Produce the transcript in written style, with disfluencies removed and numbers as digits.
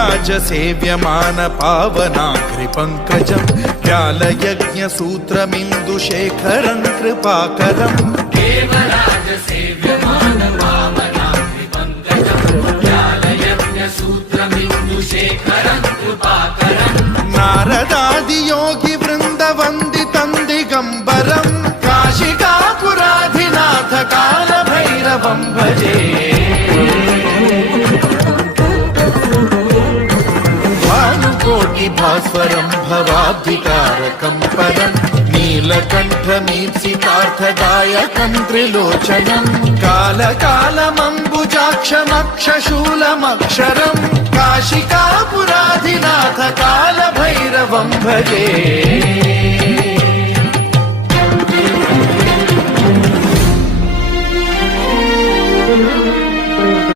देवराजसेव्यमान पावनाग्रिपङ्कजं व्यालयज्ञसूत्रमिन्दुशेखरं कृपाकरं देवराजसेव्यमान पावनाग्रिपङ्कजं व्यालयज्ञसूत्रमिन्दुशेखरं कृपाकरं नारदादियोगिवृन्दवन्दितं दिगम्बरं काशिकापुराधिनाथ कालभैरवं भजे भास्वरं भवाब्धिकारकं परं नीलकण्ठमीप्सितार्थदायकं त्रिलोचनं कालकालमम्बुजाक्षमक्षशूलमक्षरं काशिकापुराधिनाथ कालभैरवं भजे।